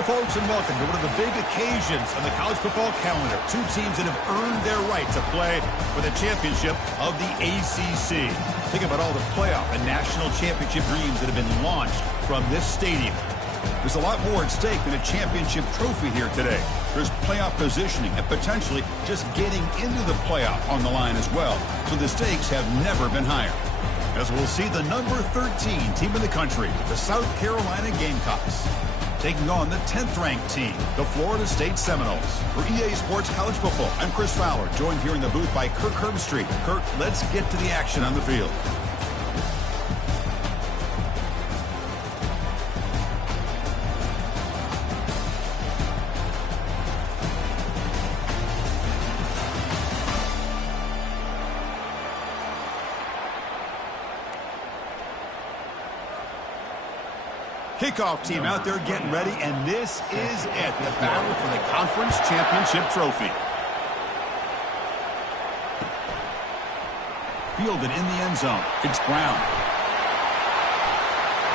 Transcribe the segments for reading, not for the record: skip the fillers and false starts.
Hi, folks, and welcome to one of the big occasions on the college football calendar. Two teams that have earned their right to play for the championship of the ACC. Think about all the playoff and national championship dreams that have been launched from this stadium. There's a lot more at stake than a championship trophy here today. There's playoff positioning and potentially just getting into the playoff on the line as well. So the stakes have never been higher. As we'll see the number 13 team in the country, the South Carolina Gamecocks, taking on the 10th-ranked team, the Florida State Seminoles. For EA Sports College Football, I'm Chris Fowler, joined here in the booth by Kirk Herbstreit. Kirk, let's get to the action on the field. Kickoff team out there getting ready, and this is it, the battle for the conference championship trophy. Fielded in the end zone. It's Brown.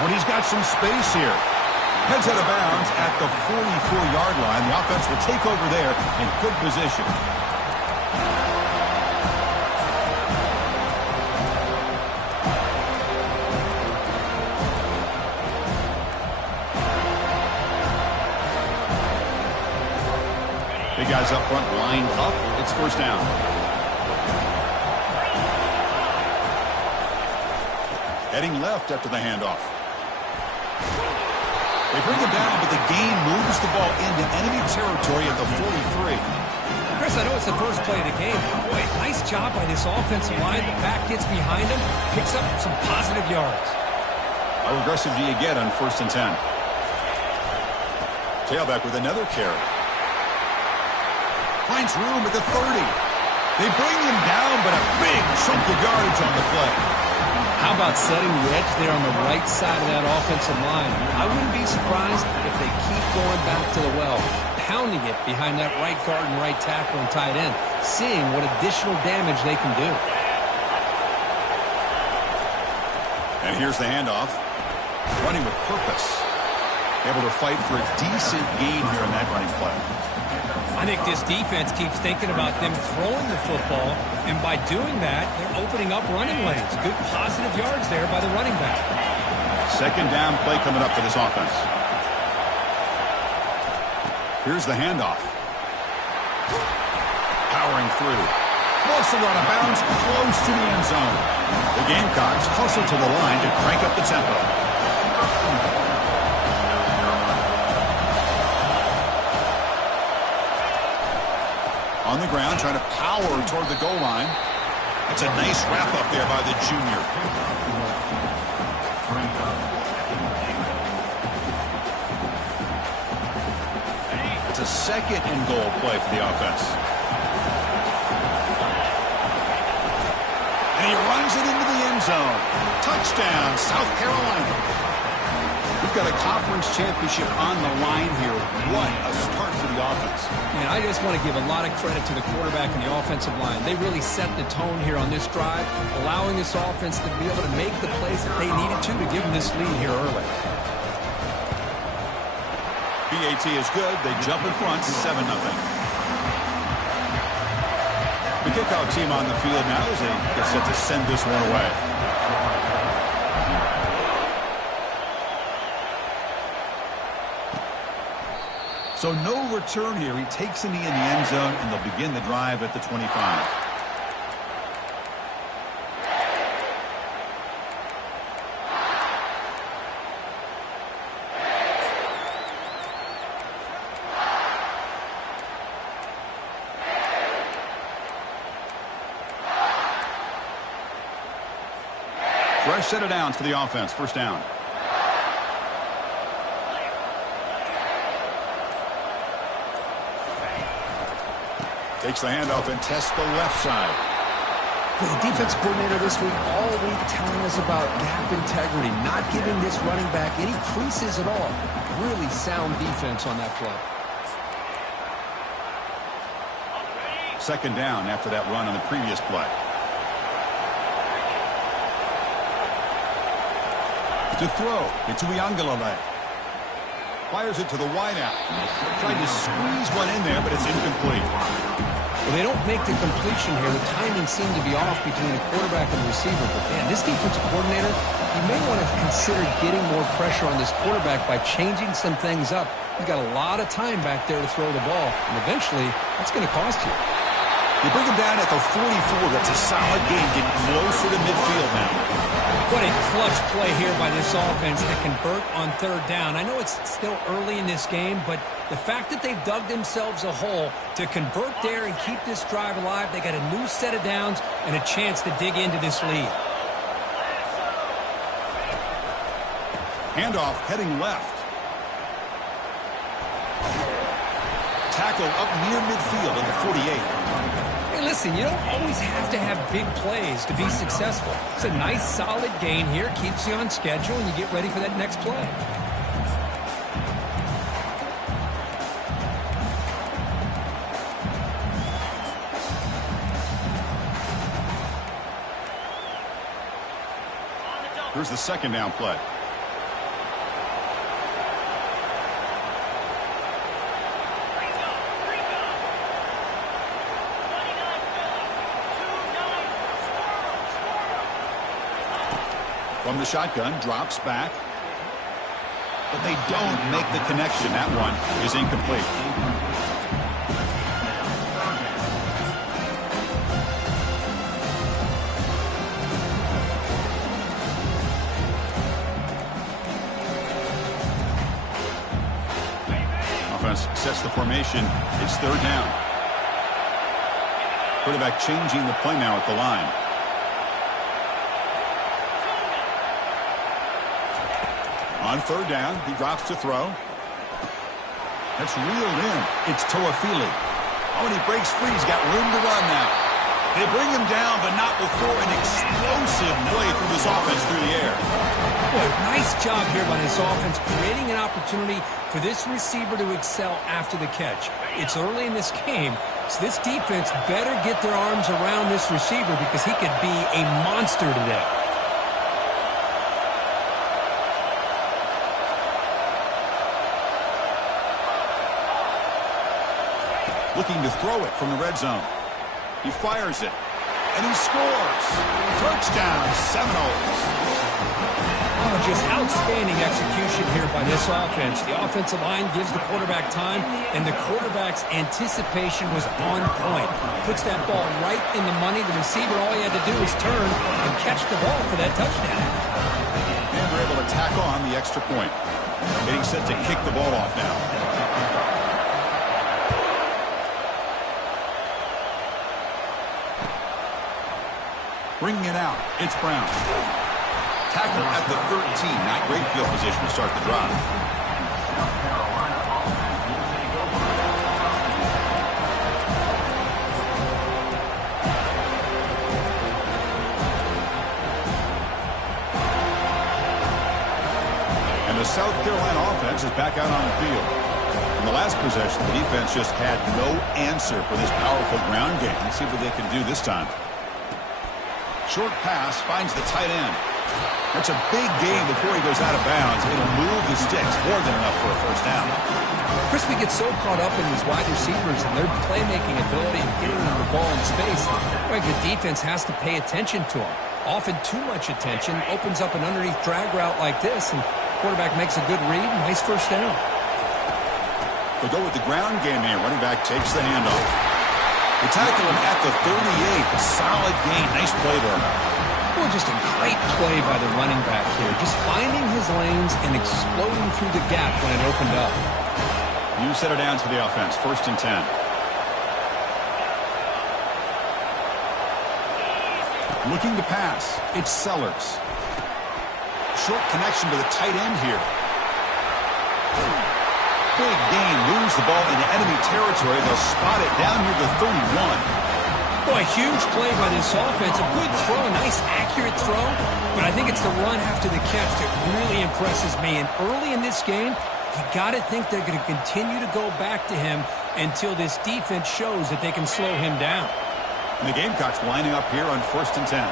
When he's got some space here. Heads out of bounds at the 44-yard line. The offense will take over there in good position. Guys up front lined up. It's first down. Heading left after the handoff. They bring him down, but the gain moves the ball into enemy territory at the 43. Chris, I know it's the first play of the game. Boy, nice job by this offensive line. The back gets behind him, picks up some positive yards. How aggressive do you get on 1st and 10? Tailback with another carry. Finds room at the 30. They bring him down, but a big chunk of yardage on the play. How about setting the edge there on the right side of that offensive line? I wouldn't be surprised if they keep going back to the well, pounding it behind that right guard and right tackle and tight end, seeing what additional damage they can do. And here's the handoff. Running with purpose. Able to fight for a decent gain here in that running play. I think this defense keeps thinking about them throwing the football, and by doing that, they're opening up running lanes. Good positive yards there by the running back. Second down play coming up for this offense. Here's the handoff. Powering through. Muscle out of bounds, close to the end zone. The Gamecocks hustle to the line to crank up the tempo. On the ground, trying to power toward the goal line. That's a nice wrap up there by the junior. It's a second and goal play for the offense. And he runs it into the end zone. Touchdown, South Carolina. We've got a conference championship on the line here. What a start for the offense. Man, I just want to give a lot of credit to the quarterback and the offensive line. They really set the tone here on this drive, allowing this offense to be able to make the plays that they needed to give them this lead here early. PAT is good. They jump in front, 7-0. The kickoff team on the field now as they get set to send this one away. So no return here. He takes a knee in the end zone, and they'll begin the drive at the 25. Fresh set of downs for the offense. First down. Takes the handoff and tests the left side. The defensive coordinator this week all week telling us about gap integrity, not giving this running back any creases at all. Really sound defense on that play. Second down after that run on the previous play. To throw, it's Uiagalelei. Fires it to the wideout. Tried to squeeze one in there, but it's incomplete. Well, they don't make the completion here. The timing seemed to be off between the quarterback and the receiver. But, man, this defensive coordinator, he may want to consider getting more pressure on this quarterback by changing some things up. He's got a lot of time back there to throw the ball, and eventually that's going to cost you. They bring him down at the 44. That's a solid gain, getting closer to midfield now. What a clutch play here by this offense to convert on third down. I know it's still early in this game, but the fact that they've dug themselves a hole to convert there and keep this drive alive, they got a new set of downs and a chance to dig into this lead. Handoff heading left. Tackle up near midfield at the 48. Hey, listen, you don't always have to have big plays to be successful. It's a nice, solid gain here. Keeps you on schedule, and you get ready for that next play. Here's the second down play. From the shotgun, drops back. But they don't make the connection. That one is incomplete. Offense sets the formation. It's third down. Quarterback changing the play now at the line. On third down, he drops to throw. That's reeled in. It's Toafili. Oh, and he breaks free. He's got room to run now. They bring him down, but not before an explosive play through this offense through the air. Boy, nice job here by this offense, creating an opportunity for this receiver to excel after the catch. It's early in this game, so this defense better get their arms around this receiver because he could be a monster today. Looking to throw it from the red zone. He fires it, and he scores. Touchdown, Seminoles. Oh, just outstanding execution here by this offense. The offensive line gives the quarterback time, and the quarterback's anticipation was on point. Puts that ball right in the money. The receiver, all he had to do was turn and catch the ball for that touchdown. And they're able to tack on the extra point. Getting set to kick the ball off now. Bringing it out, it's Brown. Tackle at the 13. Not great field position to start the drive. And the South Carolina offense is back out on the field. In the last possession, the defense just had no answer for this powerful ground game. Let's see what they can do this time. Short pass finds the tight end. That's a big gain before he goes out of bounds. It'll move the sticks more than enough for a first down. Chris, we get so caught up in these wide receivers and their playmaking ability and getting them the ball in space. The defense has to pay attention to them. Often too much attention opens up an underneath drag route like this, and quarterback makes a good read. Nice first down. They'll go with the ground game here. Running back takes the handoff. They tackle him at the 38. A solid gain. Nice play there. Well, just a great play by the running back here. Just finding his lanes and exploding through the gap when it opened up. New set of downs for the offense. 1st and 10. Looking to pass. It's Sellers. Short connection to the tight end here. Big gain. Moves the ball into enemy territory. They'll spot it down near the 31. Boy, huge play by this offense. A good throw, a nice accurate throw. But I think it's the run after the catch that really impresses me. And early in this game, you got to think they're going to continue to go back to him until this defense shows that they can slow him down. And the Gamecocks lining up here on 1st and 10.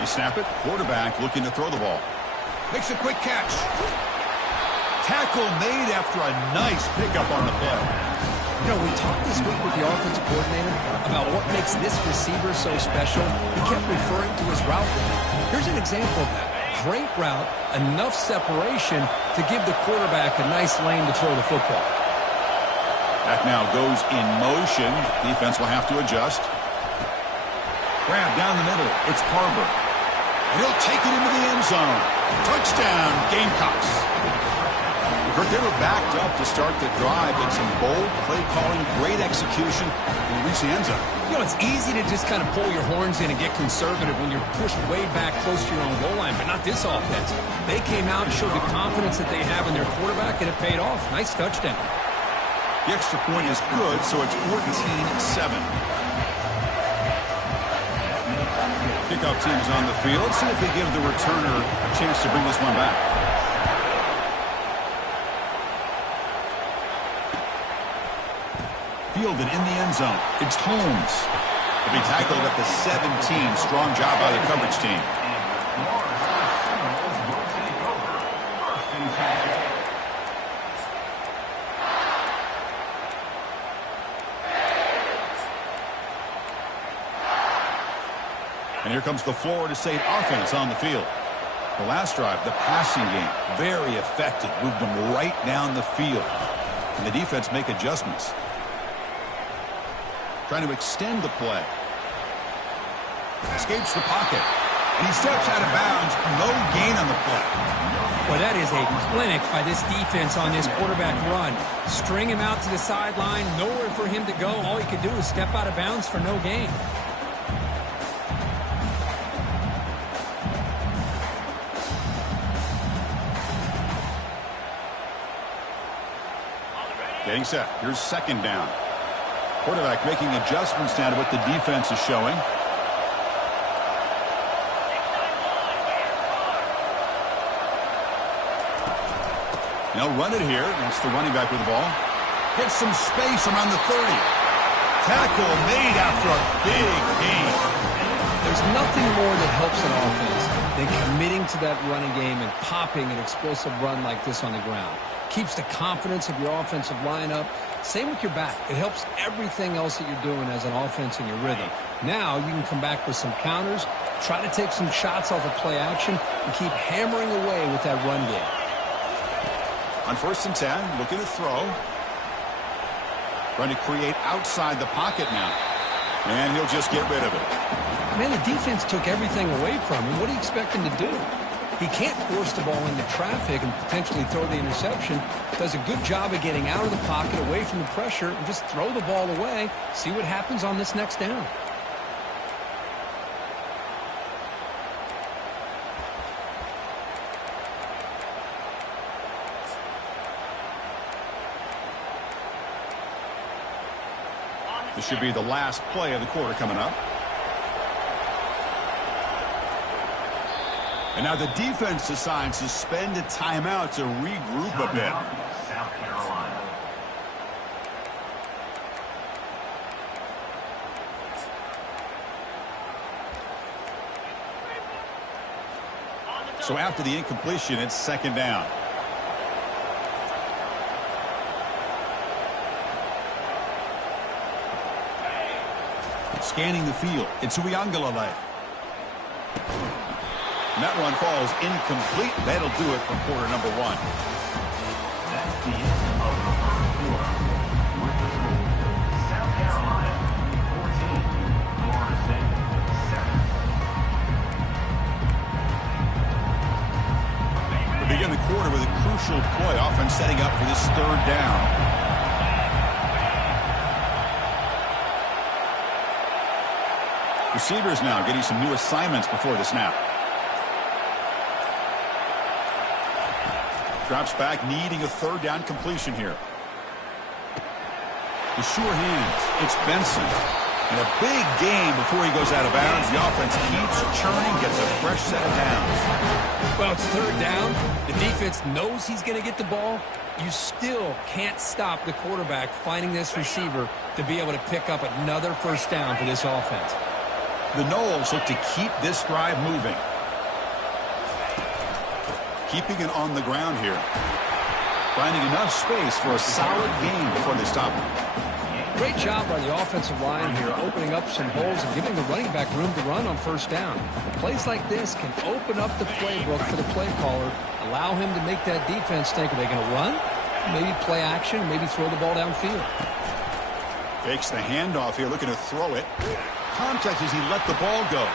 You snap it, quarterback looking to throw the ball. Makes a quick catch. Tackle made after a nice pickup on the play. You know, we talked this week with the offensive coordinator about what makes this receiver so special. He kept referring to his route. Here's an example of that. Great route, enough separation to give the quarterback a nice lane to throw the football. Back now goes in motion. Defense will have to adjust. Grab down the middle. It's Harbor. And he'll take it into the end zone. Touchdown, Gamecocks. Kurt, they were backed up to start the drive, but some bold play calling, great execution, and reach the end zone. You know, it's easy to just kind of pull your horns in and get conservative when you're pushed way back close to your own goal line, but not this offense. They came out and showed the confidence that they have in their quarterback, and it paid off. Nice touchdown. The extra point is good, so it's 14-7. Kickoff team's on the field. See if they give the returner a chance to bring this one back. Fielded in the end zone. It's Holmes. To be tackled at the 17. Strong job by the coverage team. And here comes the Florida State offense on the field. The last drive, the passing game, very effective. Moved them right down the field. And the defense make adjustments. Trying to extend the play. Escapes the pocket. And he steps out of bounds. No gain on the play. Well, that is a clinic by this defense on this quarterback run. String him out to the sideline. Nowhere for him to go. All he could do is step out of bounds for no gain. Getting set. Here's second down. Quarterback making adjustments now to what the defense is showing. They'll run it here. That's the running back with the ball. Gets some space around the 30. Tackle made after a big gain. There's nothing more that helps an offense than committing to that running game and popping an explosive run like this on the ground. Keeps the confidence of your offensive lineup. Same with your back. It helps everything else that you're doing as an offense in your rhythm. Now you can come back with some counters, try to take some shots off of play action, and keep hammering away with that run game. On 1st and 10, looking to throw. Trying to create outside the pocket now. And he'll just get rid of it. Man, the defense took everything away from him. What do you expect him to do? He can't force the ball into traffic and potentially throw the interception. Does a good job of getting out of the pocket, away from the pressure, and just throw the ball away. See what happens on this next down. This should be the last play of the quarter coming up. And now the defense decides to spend a timeout to regroup a bit. South Carolina. So after the incompletion, it's second down. Scanning the field. It's Uiagalelei. And that run falls incomplete. That'll do it for quarter number one. That's the end of the first quarter. With the score, South Carolina 14, Florida State 7. We begin the quarter with a crucial play. Offense setting up for this third down. Receivers now getting some new assignments before the snap. Drops back, needing a third down completion here. The sure hands. It's Benson. And a big game before he goes out of bounds. The offense keeps churning, gets a fresh set of downs. Well, it's third down. The defense knows he's going to get the ball. You still can't stop the quarterback finding this receiver to be able to pick up another first down for this offense. The Noles look to keep this drive moving. Keeping it on the ground here. Finding enough space for a solid gain before they stop him. Great job by the offensive line here, opening up some holes and giving the running back room to run on first down. Plays like this can open up the playbook for the play caller, allow him to make that defense think, are they going to run? Maybe play action, maybe throw the ball downfield. Fakes the handoff here, looking to throw it. Contact as he let the ball go.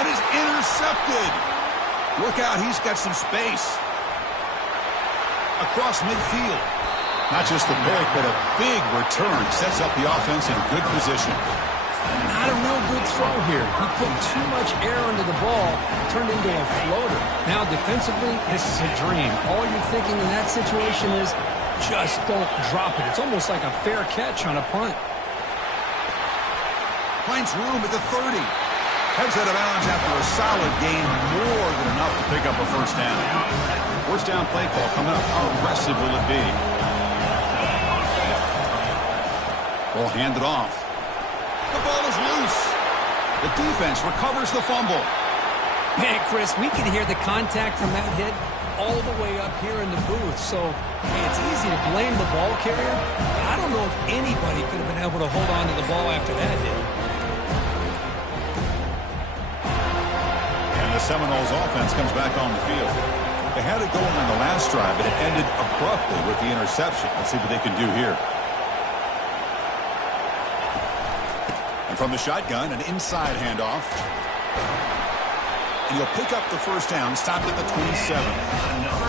And is intercepted. Look out, he's got some space. Across midfield. Not just the pick, but a big return. Sets up the offense in good position. Not a real good throw here. He put too much air under the ball, turned into a floater. Now defensively, this is a dream. All you're thinking in that situation is just don't drop it. It's almost like a fair catch on a punt. Finds room at the 30. Heads out of bounds after a solid gain, more than enough to pick up a first down. First down play call coming up. How aggressive will it be? Ball handed off. The ball is loose. The defense recovers the fumble. Man, Chris, we can hear the contact from that hit all the way up here in the booth. So, hey, it's easy to blame the ball carrier. But I don't know if anybody could have been able to hold on to the ball after that hit. And the Seminoles offense comes back on the field. They had it going on the last drive, but it ended abruptly with the interception. Let's see what they can do here. And from the shotgun, an inside handoff. And he'll pick up the first down, stopped at the 27.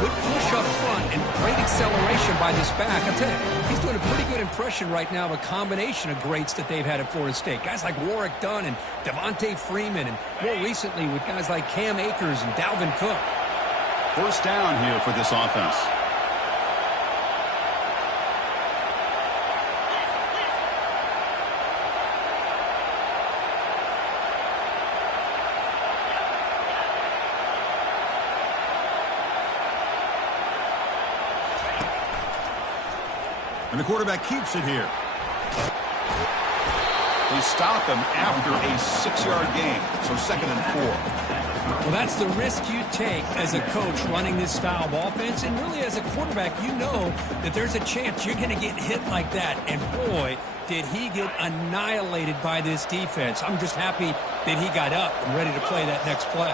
Good push up front and great acceleration by this back. I tell you, he's doing a pretty good impression right now of a combination of greats that they've had at Florida State. Guys like Warwick Dunn and Devontae Freeman, and more recently with guys like Cam Akers and Dalvin Cook. First down here for this offense. And the quarterback keeps it here. They stop him after a 6-yard gain, so 2nd and 4. Well, that's the risk you take as a coach running this style of offense. And really, as a quarterback, you know that there's a chance you're going to get hit like that. And boy, did he get annihilated by this defense. I'm just happy that he got up and ready to play that next play.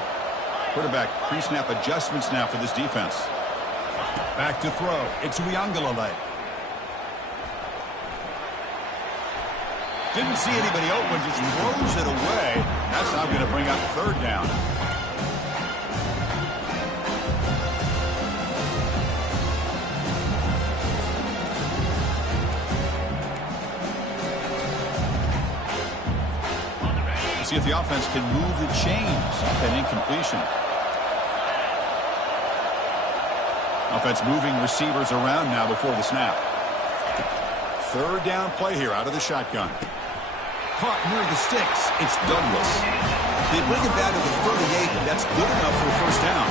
Quarterback pre-snap adjustments now for this defense. Back to throw. It's Uiagalelei. Didn't see anybody open, just throws it away. That's now going to bring up 3rd down. See if the offense can move the chains off that incompletion. Offense moving receivers around now before the snap. 3rd down play here out of the shotgun. Caught near the sticks. It's Douglas. They bring it back to the 38, but that's good enough for a first down.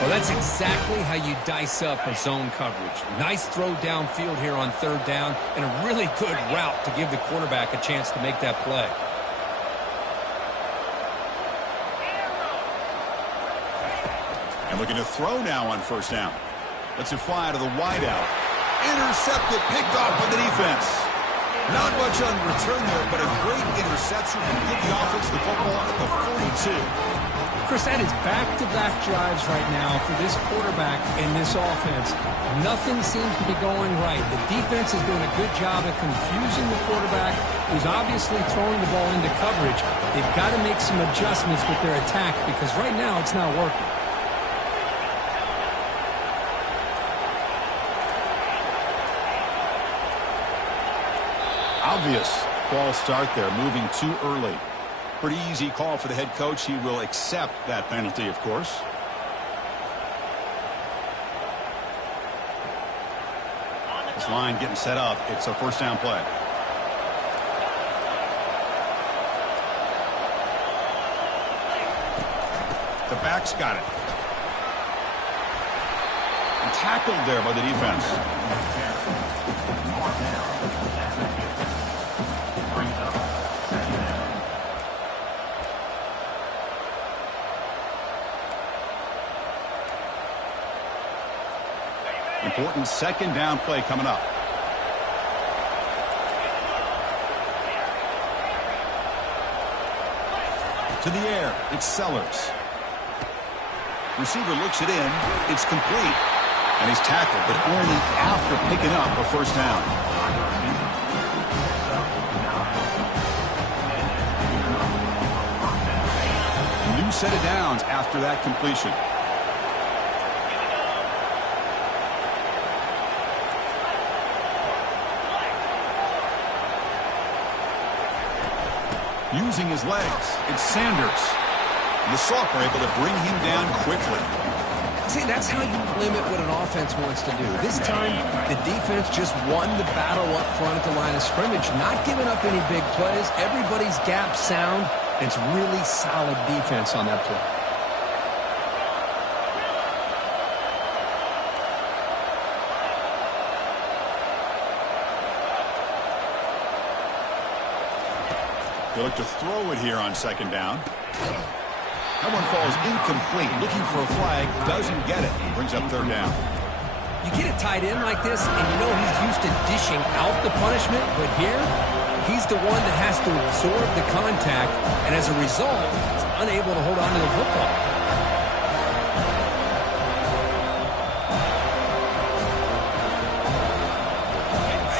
Well, that's exactly how you dice up a zone coverage. Nice throw downfield here on 3rd down, and a really good route to give the quarterback a chance to make that play. And looking to throw now on 1st down. Lets it fly to the wideout. Intercepted, picked off by the defense. Not much on return there, but a great interception to give the offense the football at the 42. Chris, that is back-to-back drives right now for this quarterback and this offense. Nothing seems to be going right. The defense is doing a good job of confusing the quarterback, who's obviously throwing the ball into coverage. They've got to make some adjustments with their attack because right now it's not working. Obvious false start there, moving too early. Pretty easy call for the head coach. He will accept that penalty, of course. This line getting set up. It's a 1st down play. The back's got it. And tackled there by the defense. important second down play coming up. To the air, it's Sellers. Receiver looks it in. It's complete. And he's tackled, but only after picking up a first down. New set of downs after that completion. Using his legs, it's Sanders. The Sox are able to bring him down quickly. See, that's how you limit what an offense wants to do. This time, the defense just won the battle up front at the line of scrimmage, not giving up any big plays. Everybody's gap sound. It's really solid defense on that play. They look to throw it here on second down. That one falls incomplete. Looking for a flag. Doesn't get it. Brings up third down. You get a tight end like this, and you know he's used to dishing out the punishment, but here, he's the one that has to absorb the contact, and as a result, he's unable to hold on to the football.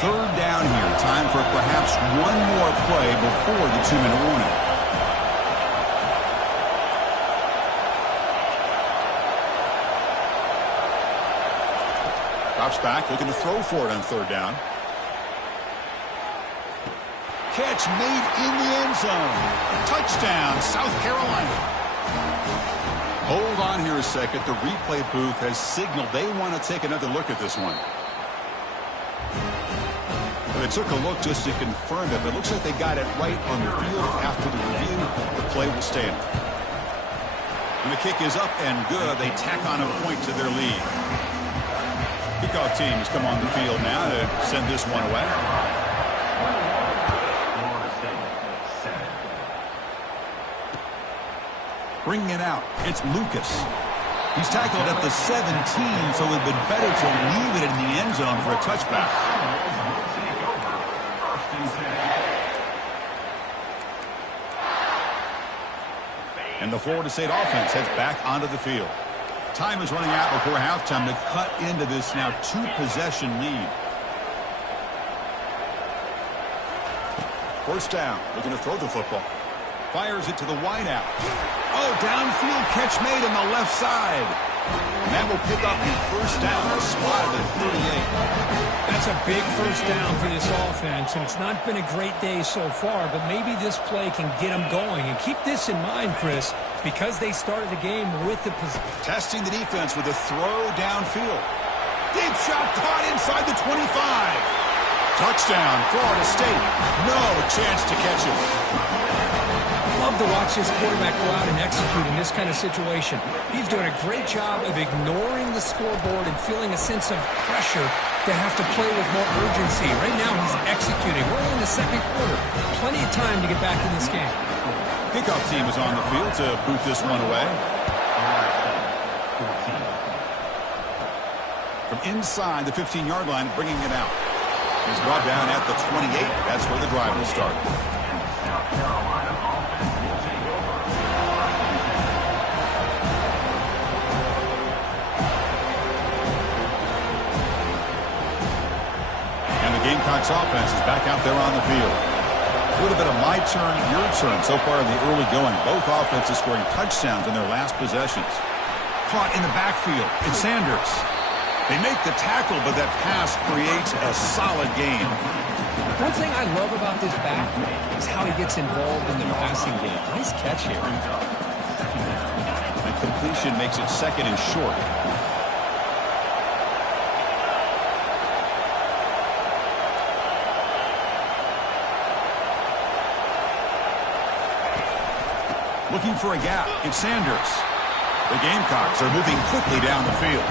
Third down here. Time for perhaps one more play before the 2-minute warning. Drops back, looking to throw for it on third down. Catch made in the end zone. Touchdown, South Carolina. Hold on here a second. The replay booth has signaled they want to take another look at this one. They took a look just to confirm it, but it looks like they got it right on the field. After the review, the play will stand. And the kick is up and good. They tack on a point to their lead. Kickoff team has come on the field now to send this one away. Bringing it out, it's Lucas. He's tackled at the 17, so it would have been better to leave it in the end zone for a touchback. And the Florida State offense heads back onto the field. Time is running out before halftime to cut into this now 2-possession lead. First down, looking to throw the football. Fires it to the wideout. Oh, downfield catch made on the left side. And that will pick up the first down, spot at the 38. That's a big first down for this offense, and it's not been a great day so far, but maybe this play can get them going. And keep this in mind, Chris, because they started the game with the position. Testing the defense with a throw downfield. Deep shot caught inside the 25. Touchdown, Florida State. No chance to catch it. Love to watch this quarterback go out and execute in this kind of situation. He's doing a great job of ignoring the scoreboard and feeling a sense of pressure to have to play with more urgency. Right now, he's executing. We're in the second quarter. Plenty of time to get back in this game. Kickoff team is on the field to boot this one away. From inside the 15-yard line, bringing it out. He's brought down at the 28. That's where the drive will start. South Carolina offense will take over. And the Gamecocks offense is back out there on the field. A little bit of my turn, your turn so far in the early going. Both offenses scoring touchdowns in their last possessions. Caught in the backfield. It's Sanders. They make the tackle, but that pass creates a solid game. One thing I love about this back is how he gets involved in the passing game. Nice catch here. The completion makes it second and short. Looking for a gap. It's Sanders. The Gamecocks are moving quickly down the field.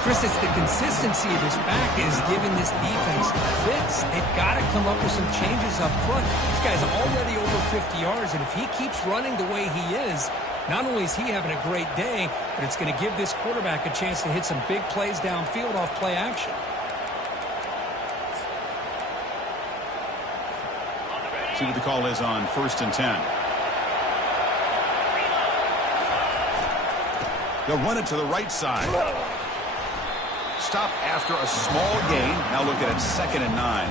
Chris, it's the consistency of this back is giving this defense fits. They've got to come up with some changes up front. This guy's already over 50 yards, and if he keeps running the way he is, Not only is he having a great day, but it's going to give this quarterback a chance to hit some big plays downfield off play action. See what the call is on 1st and 10. They'll run it to the right side. Stop after a small gain. Now look at it, 2nd and 9.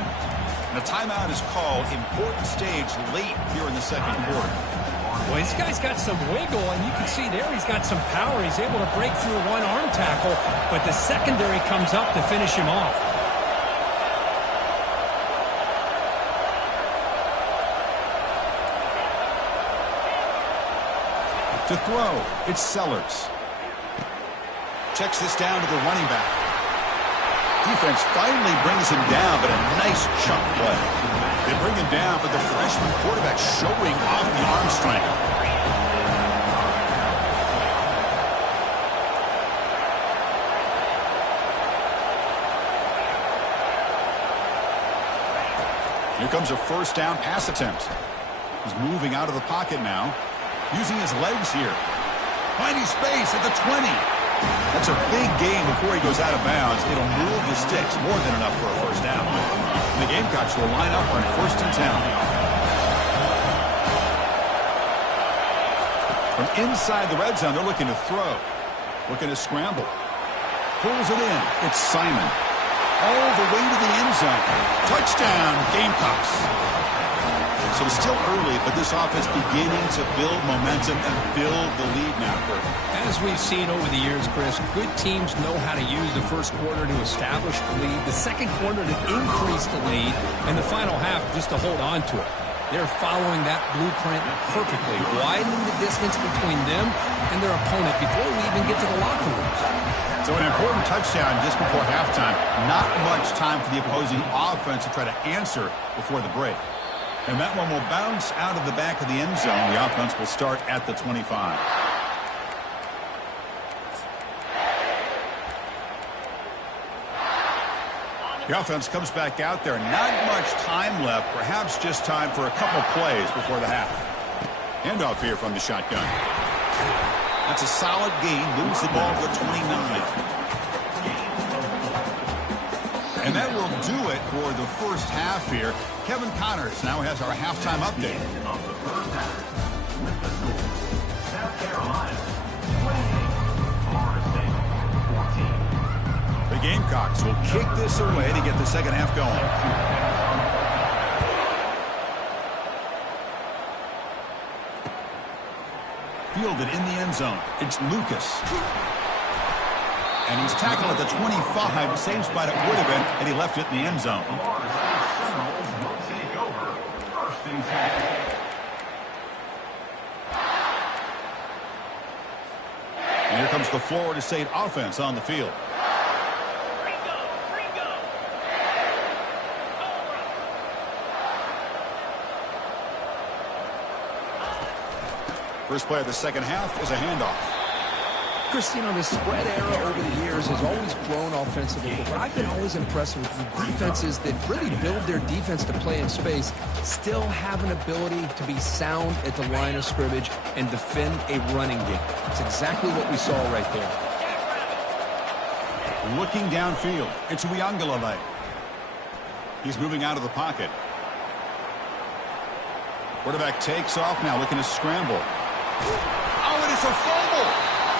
And a timeout is called. Important stage late here in the second quarter. Well, this guy's got some wiggle, and you can see there he's got some power. He's able to break through one arm tackle, but the secondary comes up to finish him off. To throw, it's Sellers. Checks this down to the running back. Defense finally brings him down, but a nice chunk play. They bring him down, but the freshman quarterback showing off the arm strength. Here comes a 1st down pass attempt. He's moving out of the pocket now, using his legs here. Finding space at the 20. That's a big gain before he goes out of bounds. It'll move the sticks, more than enough for a 1st down. And the Gamecocks will line up on 1st and 10. From inside the red zone, they're looking to throw. Looking to scramble. Pulls it in. It's Simon. All the way to the end zone. Touchdown, Gamecocks. So it's still early, but this offense beginning to build momentum and build the lead now, Kurt. As we've seen over the years, Chris, good teams know how to use the first quarter to establish the lead, the second quarter to increase the lead, and the final half just to hold on to it. They're following that blueprint perfectly, widening the distance between them and their opponent before we even get to the locker rooms. So an important touchdown just before halftime. Not much time for the opposing offense to try to answer before the break. And that one will bounce out of the back of the end zone. The offense will start at the 25. The offense comes back out there. Not much time left. Perhaps just time for a couple plays before the half. Handoff here from the shotgun. That's a solid gain. Moves the ball to the 29. And that will do it for the first half here. Kevin Connors now has our halftime update. Of the first half, with the score, South Carolina 28, Florida State 14. The Gamecocks will kick this away to get the second half going. Fielded in the end zone. It's Lucas. And he's tackled at the 25. Same spot it would have been, and he left it in the end zone. Florida State Seminoles will take over 1st and 10. And here comes the Florida State offense on the field. First play of the second half is a handoff. Chris, you know, the spread era over the years has always grown offensively, but what I've been always impressed with the defenses that really build their defense to play in space still have an ability to be sound at the line of scrimmage and defend a running game. It's exactly what we saw right there. Looking downfield, it's Uiagalelei. He's moving out of the pocket. Quarterback takes off now, looking to scramble. Oh, and it's a fumble.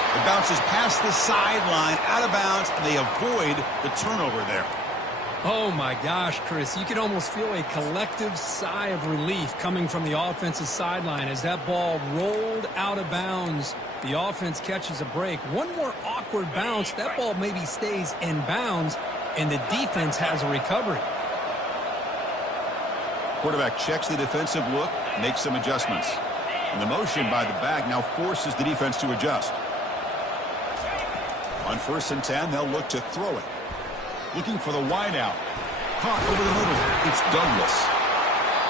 It bounces past the sideline, out of bounds, and they avoid the turnover there. Oh, my gosh, Chris. You can almost feel a collective sigh of relief coming from the offensive sideline as that ball rolled out of bounds. The offense catches a break. One more awkward bounce. That ball maybe stays in bounds, and the defense has a recovery. Quarterback checks the defensive look, makes some adjustments. And the motion by the back now forces the defense to adjust. On 1st and 10, they'll look to throw it. Looking for the wideout. Caught over the middle. It's Douglas.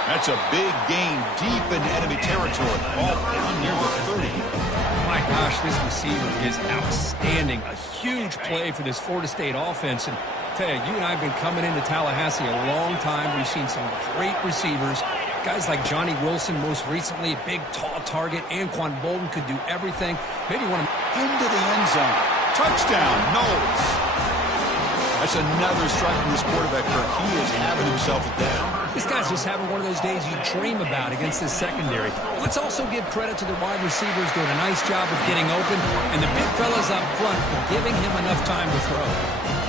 That's a big gain deep into enemy territory. Ball down near the 30. My gosh, this receiver is outstanding. A huge play for this Florida State offense. And tell you, you and I have been coming into Tallahassee a long time. We've seen some great receivers. Guys like Johnny Wilson, most recently, a big, tall target. Anquan Bolden could do everything. Maybe one of into the end zone. Touchdown, Knowles. That's another strike from this quarterback, Kirk. He is having himself a day. This guy's just having one of those days you dream about against this secondary. Let's also give credit to the wide receivers doing a nice job of getting open, and the big fellas up front for giving him enough time to throw.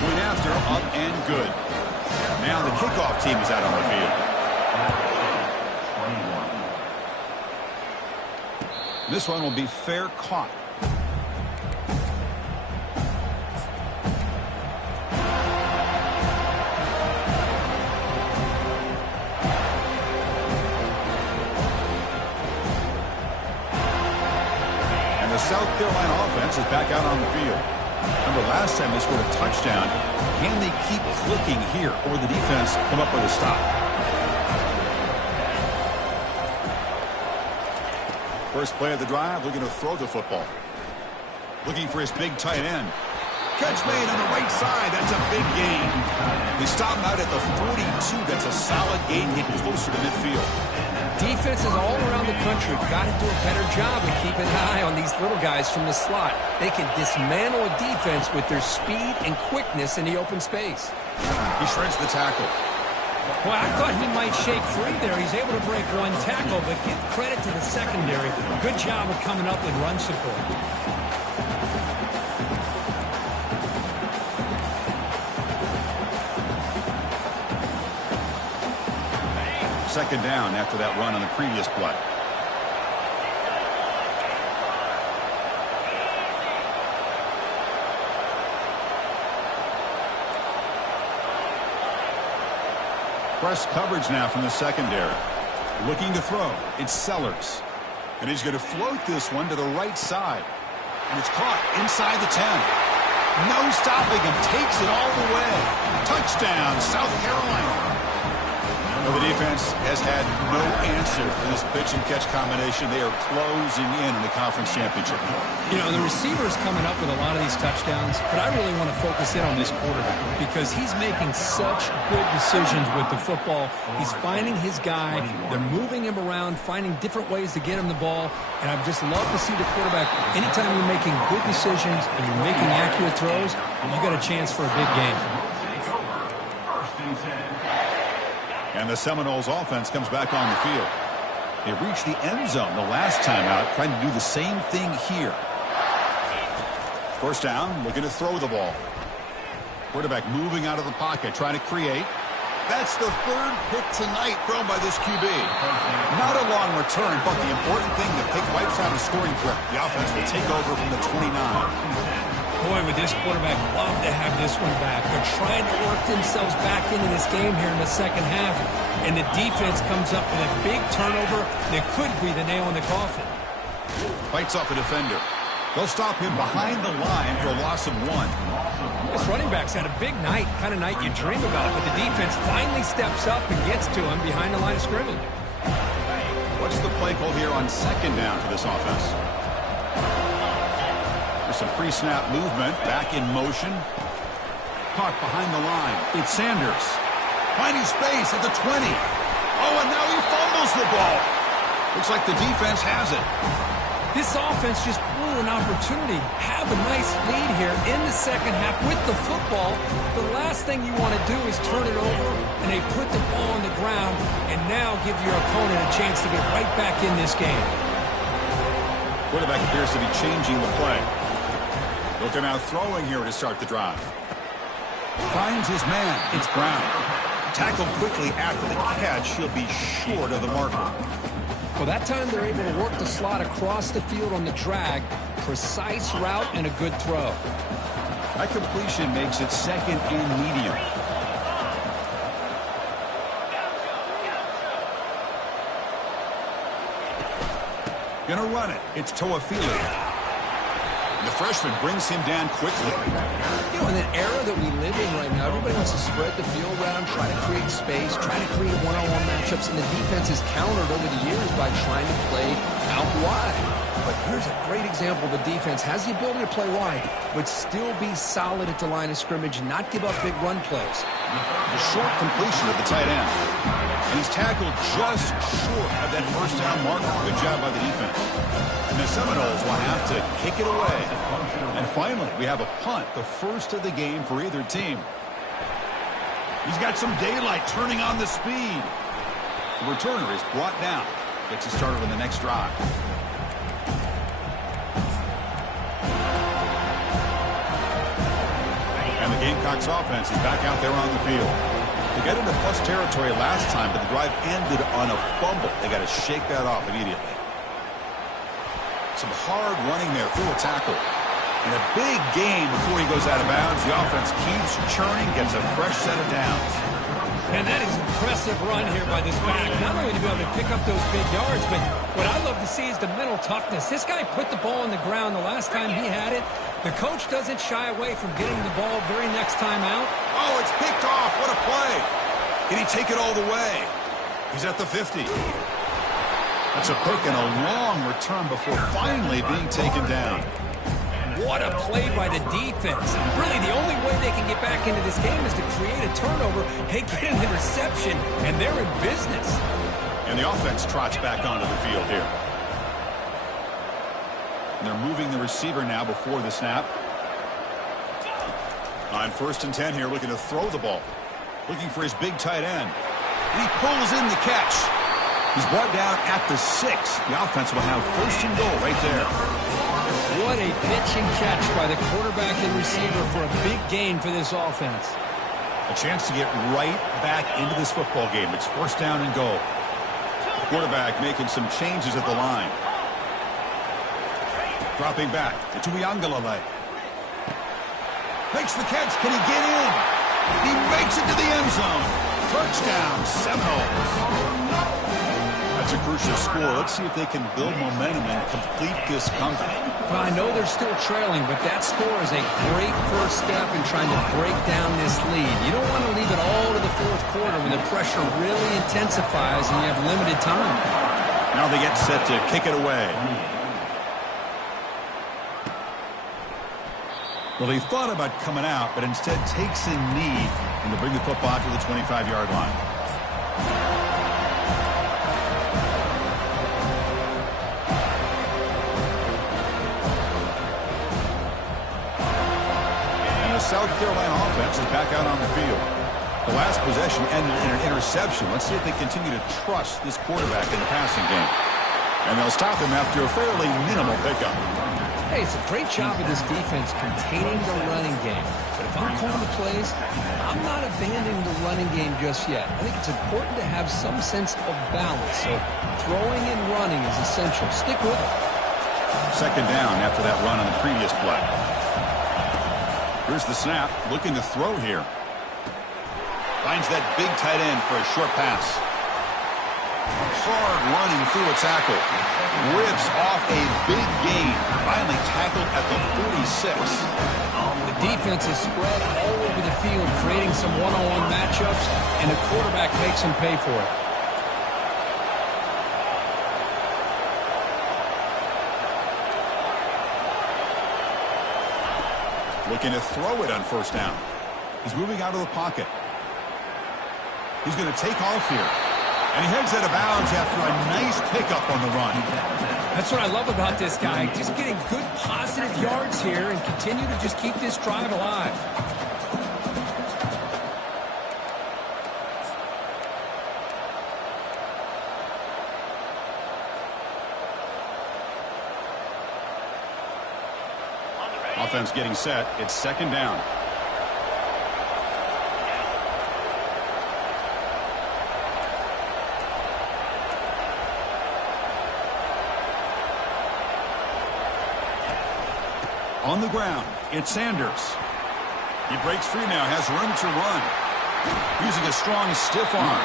Going after, up and good. Now the kickoff team is out on the field. This one will be fair caught. And the South Carolina offense is back out on the field. Remember last time they scored a touchdown. Can they keep clicking here, or the defense come up with a stop? First play of the drive, looking to throw the football. Looking for his big tight end. Catch made on the right side. That's a big gain. They stop him out at the 42. That's a solid gain, getting closer to midfield. Defenses all around the country got to do a better job of keeping an eye on these little guys from the slot. They can dismantle a defense with their speed and quickness in the open space. He shreds the tackle. Well, I thought he might shake free there. He's able to break one tackle, but give credit to the secondary. Good job of coming up with run support. Second down after that run on the previous play. Press coverage now from the secondary. Looking to throw. It's Sellers. And he's going to float this one to the right side. And it's caught inside the 10. No stopping him. Takes it all the way. Touchdown, South Carolina. Well, the defense has had no answer for this pitch and catch combination. They are closing in the conference championship. You know, the receiver's coming up with a lot of these touchdowns, but I really want to focus in on this quarterback because he's making such good decisions with the football. He's finding his guy. They're moving him around, finding different ways to get him the ball, and I just love to see the quarterback. Anytime you're making good decisions and you're making accurate throws, you got a chance for a big game. And the Seminoles offense comes back on the field. They reached the end zone the last time out, trying to do the same thing here. First down, looking to throw the ball. Quarterback moving out of the pocket, trying to create. That's the third pick tonight thrown by this QB. Not a long return, but the important thing, the pick wipes out a scoring threat. The offense will take over from the 29. Boy, would this quarterback love to have this one back. They're trying to work themselves back into this game here in the second half, and the defense comes up with a big turnover that could be the nail in the coffin. Bites off a defender. They'll stop him behind the line for a loss of 1. This running back's had a big night, kind of night you dream about, but the defense finally steps up and gets to him behind the line of scrimmage. What's the play call here on second down for this offense? Some pre-snap movement, back in motion. Caught behind the line. It's Sanders. Finding space at the 20. Oh, and now he fumbles the ball. Looks like the defense has it. This offense just blew an opportunity. Have a nice lead here in the second half with the football. The last thing you want to do is turn it over, and they put the ball on the ground, and now give your opponent a chance to get right back in this game. Quarterback appears to be changing the play. Looking out throwing here to start the drive. Finds his man. It's Brown. Tackled quickly after the catch. He'll be short of the marker. Well, that time they're able to work the slot across the field on the drag. Precise route and a good throw. That completion makes it second and medium. Gonna run it. It's Toafili. The freshman brings him down quickly. You know, in an era that we live in right now, everybody wants to spread the field around, try to create space, try to create one-on-one matchups, and the defense has countered over the years by trying to play out wide. But here's a great example. The defense has the ability to play wide, but still be solid at the line of scrimmage and not give up big run plays. The short completion of the tight end. And he's tackled just short of that first down marker. Good job by the defense. And the Seminoles will have to kick it away. And finally, we have a punt, the first of the game for either team. He's got some daylight turning on the speed. The returner is brought down. Gets us started on the next drive. And the Gamecocks offense is back out there on the field. They got into plus territory last time, but the drive ended on a fumble. They got to shake that off immediately. Some hard running there through a tackle. And a big gain before he goes out of bounds. The offense keeps churning, gets a fresh set of downs. And that is an impressive run here by this back. Not only to be able to pick up those big yards, but what I love to see is the mental toughness. This guy put the ball on the ground the last time he had it. The coach doesn't shy away from getting the ball very next time out. Oh, it's picked off. What a play. Can he take it all the way? He's at the 50. That's a pick and a long return before finally being taken down. What a play by the defense. Really, the only way they can get back into this game is to create a turnover. They get an interception, and they're in business. And the offense trots back onto the field here. And they're moving the receiver now before the snap. On 1st and 10 here, looking to throw the ball. Looking for his big tight end. And he pulls in the catch. He's brought down at the 6. The offense will have 1st and goal right there. What a pitch and catch by the quarterback and receiver for a big gain for this offense. A chance to get right back into this football game. It's 1st down and goal. The quarterback making some changes at the line. Dropping back to Uiagalelei. Makes the catch. Can he get in? He makes it to the end zone. Touchdown, Seminoles. That's a crucial score. Let's see if they can build momentum and complete this comeback. Well, I know they're still trailing, but that score is a great first step in trying to break down this lead. You don't want to leave it all to the 4th quarter when the pressure really intensifies and you have limited time. Now they get set to kick it away. Well, he thought about coming out, but instead takes a knee and to bring the football to the 25-yard line. South Carolina offense is back out on the field. The last possession ended in an interception. Let's see if they continue to trust this quarterback in the passing game. And they'll stop him after a fairly minimal pickup. Hey, it's a great job of this defense containing the running game. But if I'm calling the plays, I'm not abandoning the running game just yet. I think it's important to have some sense of balance. So throwing and running is essential. Stick with it. 2nd down after that run on the previous play. Here's the snap, looking to throw here. Finds that big tight end for a short pass. Hard running through a tackle. Rips off a big gain. Finally tackled at the 46. The defense is spread all over the field, creating some one-on-one matchups, and the quarterback makes them pay for it. Looking to throw it on 1st down. He's moving out of the pocket. He's going to take off here. And he heads out of bounds after a nice pickup on the run. That's what I love about this guy. Just getting good positive yards here and continue to just keep this drive alive. Offense getting set. It's 2nd down. On the ground, it's Sanders. He breaks free now, has room to run. Using a strong stiff arm.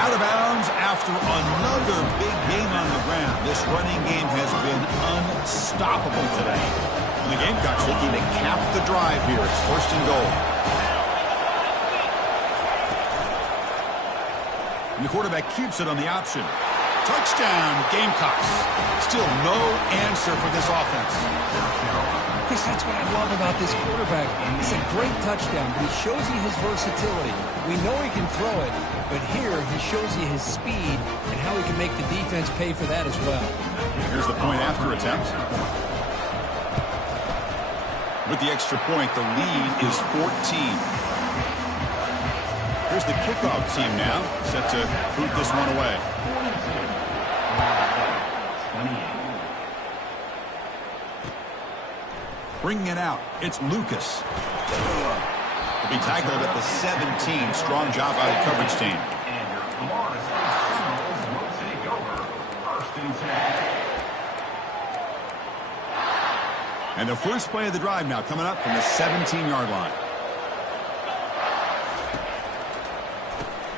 Out of bounds after another big game on the ground. This running game has been unstoppable today. And the Gamecocks looking to cap the drive here. It's 1st and goal. And the quarterback keeps it on the option. Touchdown, Gamecocks. Still no answer for this offense. Chris, that's what I love about this quarterback. It's a great touchdown, but he shows you his versatility. We know he can throw it, but here he shows you his speed and how he can make the defense pay for that as well. Here's the point after attempt. With the extra point, the lead is 14. Here's the kickoff team now, set to boot this one away. 28. Bringing it out, it's Lucas. He'll be tackled at the 17. Strong job by the coverage team. And your Florida State Seminoles will take over 1st and 10. And the first play of the drive now coming up from the 17-yard line.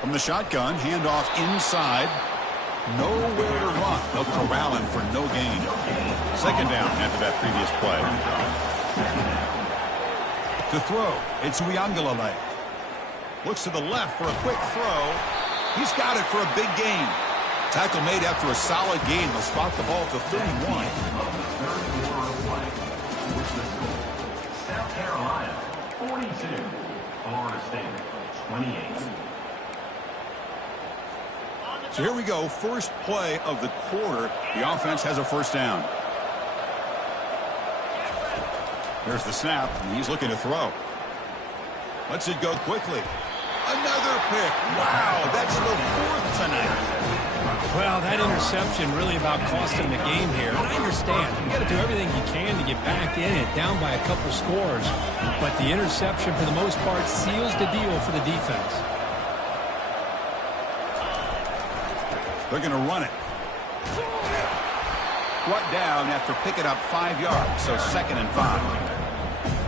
From the shotgun, handoff inside. Nowhere to run. They'll corral him for no gain. Second down after that previous play. To throw, it's Uiagalelei. Looks to the left for a quick throw. He's got it for a big gain. Tackle made after a solid gain. They'll spot the ball to 31. South Carolina, 42. Florida State, 28. So here we go. First play of the quarter. The offense has a first down. There's the snap, and he's looking to throw. Lets it go quickly. Another pick. Wow, that's the 4th tonight. Well, that interception really about cost him the game here. And I understand. You got to do everything you can to get back in it, down by a couple scores. But the interception, for the most part, seals the deal for the defense. They're going to run it. Brought down after picking up 5 yards, so 2nd and 5.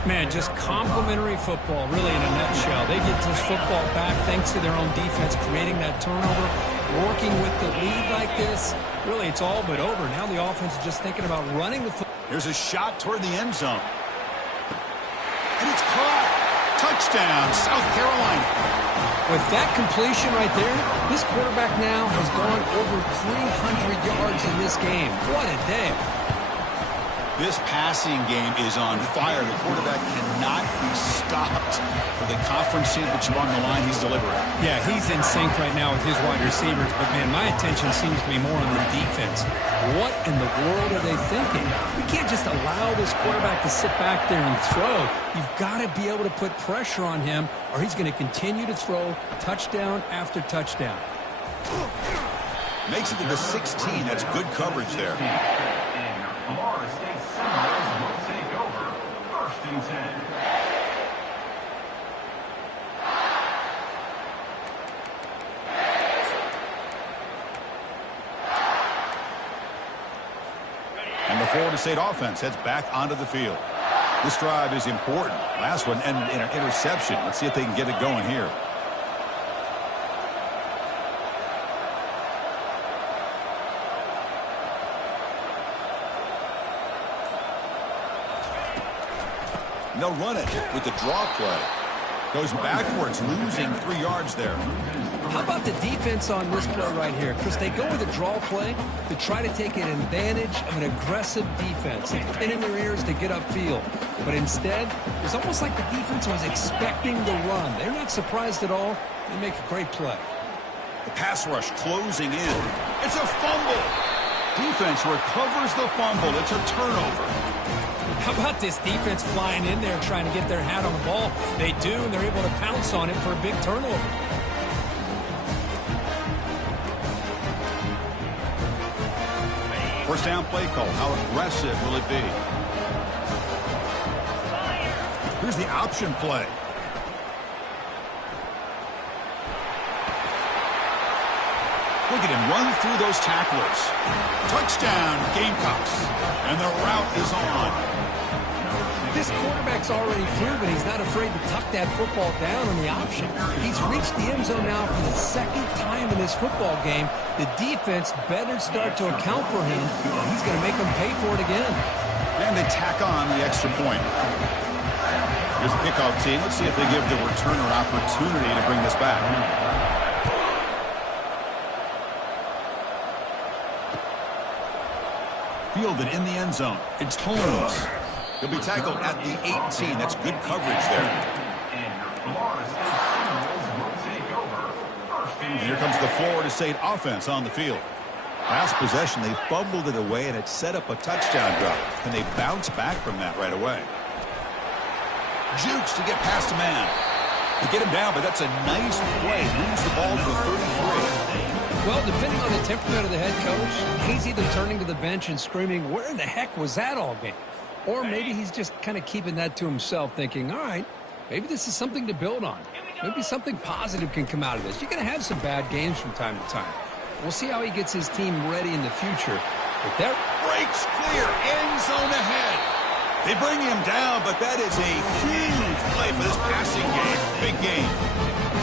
Man, just complimentary football, really, in a nutshell. They get this football back thanks to their own defense, creating that turnover, working with the lead like this. Really, it's all but over. Now the offense is just thinking about running the football. Here's a shot toward the end zone. And it's caught. Touchdown, South Carolina. With that completion right there, this quarterback now has gone over 300 yards in this game. What a day. This passing game is on fire. The quarterback cannot be stopped. With the conference championship on the line, he's delivering. Yeah, he's in sync right now with his wide receivers. But, man, my attention seems to be more on the defense. What in the world are they thinking? We can't just allow this quarterback to sit back there and throw. You've got to be able to put pressure on him, or he's going to continue to throw touchdown after touchdown. Makes it to the 16. That's good coverage there. And your Florida State Seminoles will take over 1st and 10. And the Florida State offense heads back onto the field. This drive is important. Last one ended in an interception. Let's see if they can get it going here. And they'll run it with the draw play. Goes backwards, losing 3 yards there. How about the defense on this play right here? Chris, they go with a draw play to try to take an advantage of an aggressive defense. They pin in their ears to get upfield. But instead, it's almost like the defense was expecting the run. They're not surprised at all. They make a great play. The pass rush closing in. It's a fumble. Defense recovers the fumble. It's a turnover. How about this defense flying in there trying to get their hat on the ball? They do, and they're able to pounce on it for a big turnover. First down play call. How aggressive will it be? Here's the option play. Look at him run through those tacklers. Touchdown, Gamecocks. And the route is on. This quarterback's already proven he's not afraid to tuck that football down on the option. He's reached the end zone now for the 2nd time in this football game. The defense better start to account for him, or he's going to make them pay for it again. And they tack on the extra point. Here's the kickoff team. Let's see if they give the returner opportunity to bring this back. Fielded in the end zone. It's Holmes. He'll be tackled at the 18. That's good coverage there. And your Florida State Seminoles will take over. First and And here comes the Florida State offense on the field. Last possession, they fumbled it away, and it set up a touchdown drive. And they bounce back from that right away. Jukes to get past a man. They get him down, but that's a nice play. Moves the ball to the 33. Well, depending on the temperament of the head coach, he's either turning to the bench and screaming, where in the heck was that all game? Or maybe he's just kind of keeping that to himself, thinking, all right, maybe this is something to build on. Maybe something positive can come out of this. You're going to have some bad games from time to time. We'll see how he gets his team ready in the future. But that Breaks clear. End zone ahead. They bring him down, but that is a huge play for this passing game. Big game.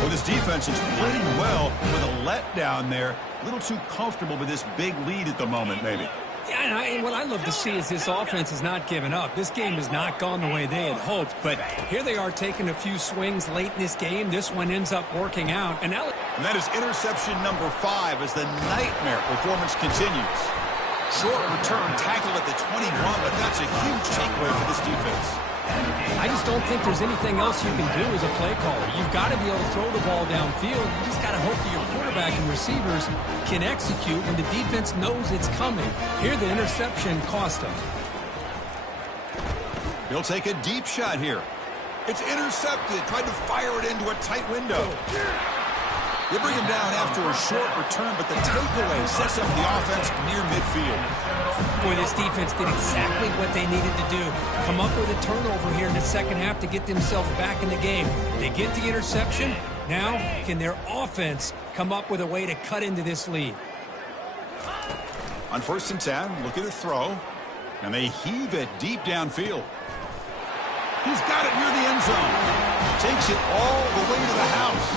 Well, this defense is playing well with a letdown there. A little too comfortable with this big lead at the moment, maybe. Yeah, and what I love to see is this offense is not giving up. This game has not gone the way they had hoped, but here they are taking a few swings late in this game. This one ends up working out. And that is interception number 5 as the nightmare performance continues. Short return tackle at the 21, but that's a huge takeaway for this defense. I just don't think there's anything else you can do as a play caller. You've got to be able to throw the ball downfield. You just got to hope that your quarterback and receivers can execute when the defense knows it's coming. Here, the interception cost him. He'll take a deep shot here. It's intercepted. Tried to fire it into a tight window. They bring him down after a short return, but the takeaway sets up the offense near midfield. Boy, this defense did exactly what they needed to do. Come up with a turnover here in the second half to get themselves back in the game. They get the interception. Now, can their offense come up with a way to cut into this lead? On 1st and 10, look at the throw. And they heave it deep downfield. He's got it near the end zone. Takes it all the way to the house.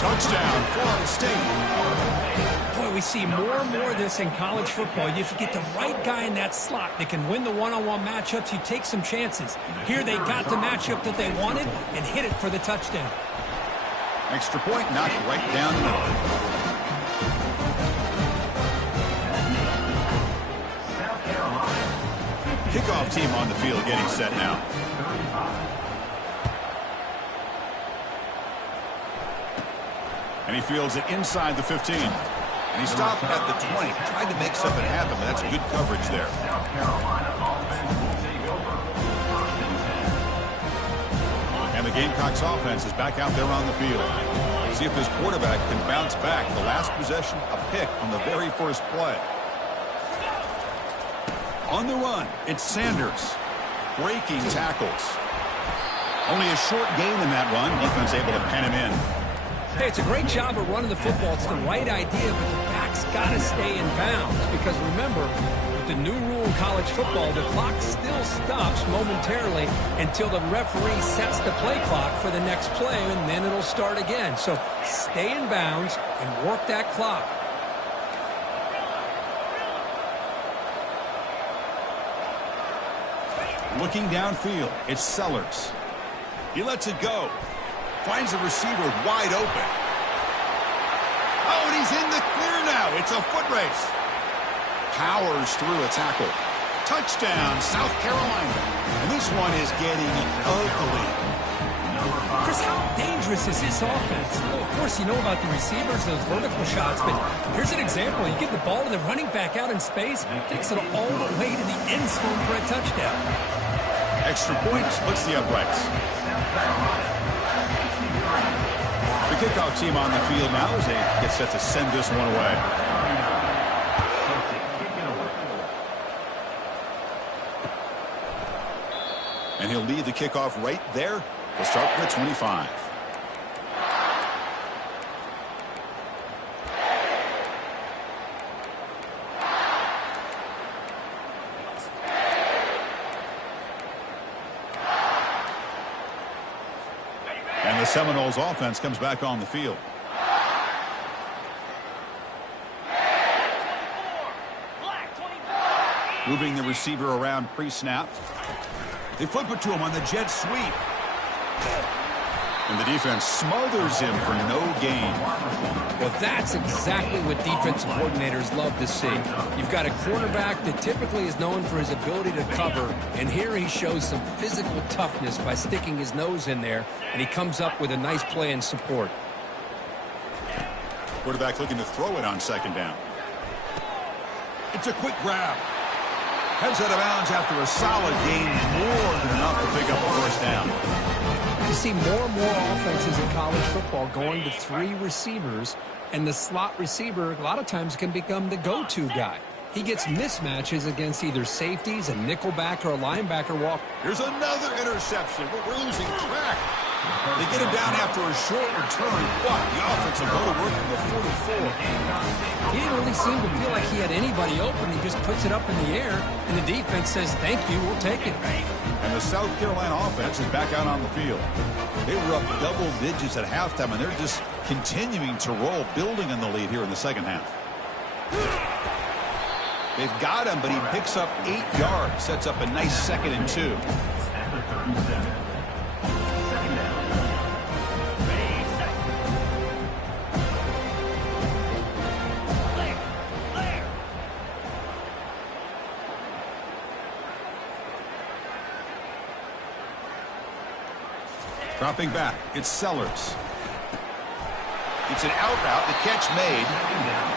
Touchdown, Florida State. Boy, we see more and more of this in college football. If you get the right guy in that slot that can win the one-on-one matchups, you take some chances. Here they got the matchup that they wanted and hit it for the touchdown. Extra point knocked right down the middle. South Carolina. Kickoff team on the field getting set now. And he fields it inside the 15. And he stopped at the 20. Tried to make something happen, but that's good coverage there. South Carolina offense will take over. First and 10. And the Gamecocks offense is back out there on the field. See if this quarterback can bounce back. The last possession, a pick on the very first play. On the run, it's Sanders. Breaking tackles. Only a short gain in that run. Defense able to pen him in. Hey, it's a great job of running the football. It's the right idea, but the back's got to stay in bounds. Because remember, with the new rule in college football, the clock still stops momentarily until the referee sets the play clock for the next play, and then it'll start again. So stay in bounds and work that clock. Looking downfield, it's Sellers. He lets it go. Finds a receiver wide open. Oh, and he's in the clear now. It's a foot race. Powers through a tackle. Touchdown, South Carolina. And this one is getting ugly. Chris, how dangerous is this offense? Well, of course, you know about the receivers, those vertical shots, but here's an example. You give the ball to the running back out in space, takes it all the way to the end zone for a touchdown. Extra point splits the uprights. The kickoff team on the field now as they get set to send this one away. And he'll lead the kickoff right there. He'll start from the 25. And the Seminoles offense comes back on the field. Moving the receiver around pre-snap. They flip it to him on the jet sweep. And the defense smothers him for no gain. Well, that's exactly what defensive coordinators love to see. You've got a quarterback that typically is known for his ability to cover, and here he shows some physical toughness by sticking his nose in there, and he comes up with a nice play in support. Quarterback looking to throw it on second down. It's a quick grab. Heads out of bounds after a solid gain, more than enough to pick up a first down. You see more and more offenses in college football going to 3 receivers, and the slot receiver a lot of times can become the go-to guy. He gets mismatches against either safeties, a nickelback, or a linebacker walk. Here's another interception, but we're losing track. They get him down after a short return, but the offense will go to work from the 44. He didn't really seem to feel like he had anybody open. He just puts it up in the air, and the defense says, thank you, we'll take it. And the South Carolina offense is back out on the field. They were up double digits at halftime, and they're just continuing to roll, building on the lead here in the second half. They've got him, but he picks up 8 yards, sets up a nice 2nd and 2. At the 37. Second down. Ready, set. Clear. Dropping back, it's Sellers. It's an out route, the catch made.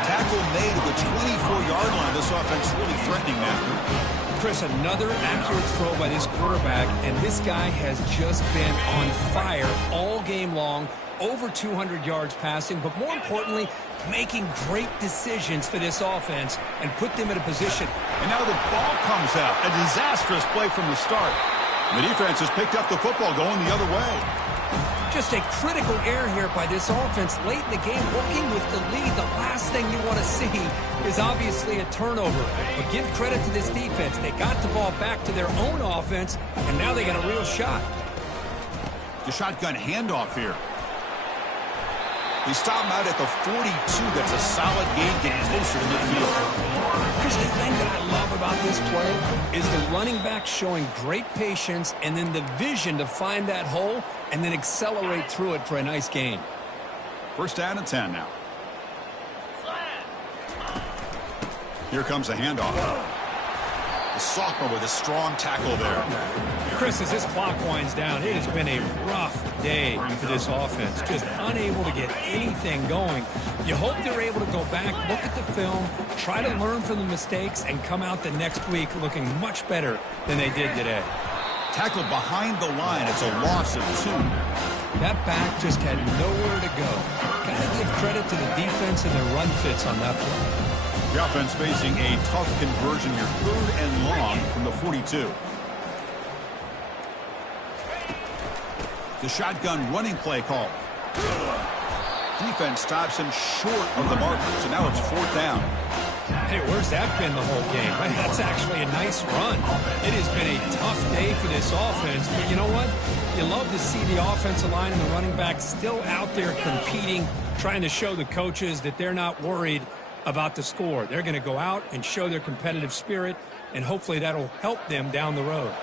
Tackle made at the 24-yard line. This offense really threatening that. Chris, another accurate throw by this quarterback, and this guy has just been on fire all game long, over 200 yards passing, but more importantly, making great decisions for this offense and put them in a position. And now the ball comes out. A disastrous play from the start. The defense has picked up the football going the other way. Just a critical error here by this offense late in the game, working with the lead. The last thing you want to see is obviously a turnover. But give credit to this defense. They got the ball back to their own offense, and now they got a real shot. The shotgun handoff here. They stop him out at the 42. That's a solid gain, getting closer to midfield. Chris, the thing that I love about this play is the running back showing great patience and then the vision to find that hole and then accelerate through it for a nice gain. First down and 10 now. Here comes a handoff. The sophomore with a strong tackle there. Chris, as this clock winds down, it has been a rough day for this offense. Just unable to get anything going. You hope they're able to go back, look at the film, try to learn from the mistakes, and come out the next week looking much better than they did today. Tackled behind the line. It's a loss of 2. That back just had nowhere to go. Got to give credit to the defense and their run fits on that play. The offense facing a tough conversion here, 3rd and long from the 42. The shotgun running play call. Defense stops him short of the marker, so now it's 4th down. Hey, where's that been the whole game? That's actually a nice run. It has been a tough day for this offense, but you know what? You love to see the offensive line and the running back still out there competing, trying to show the coaches that they're not worried about the score. They're going to go out and show their competitive spirit, and hopefully that'll help them down the road.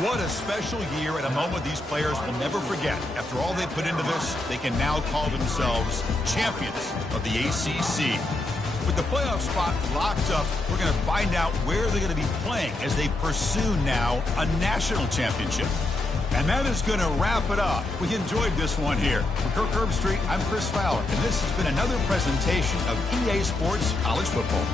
What a special year and a moment these players will never forget. After all they put into this, they can now call themselves champions of the ACC. With the playoff spot locked up, we're going to find out where they're going to be playing as they pursue now a national championship. And that is going to wrap it up. We enjoyed this one here. For Kirk Herbstreit, I'm Chris Fowler, and this has been another presentation of EA Sports College Football.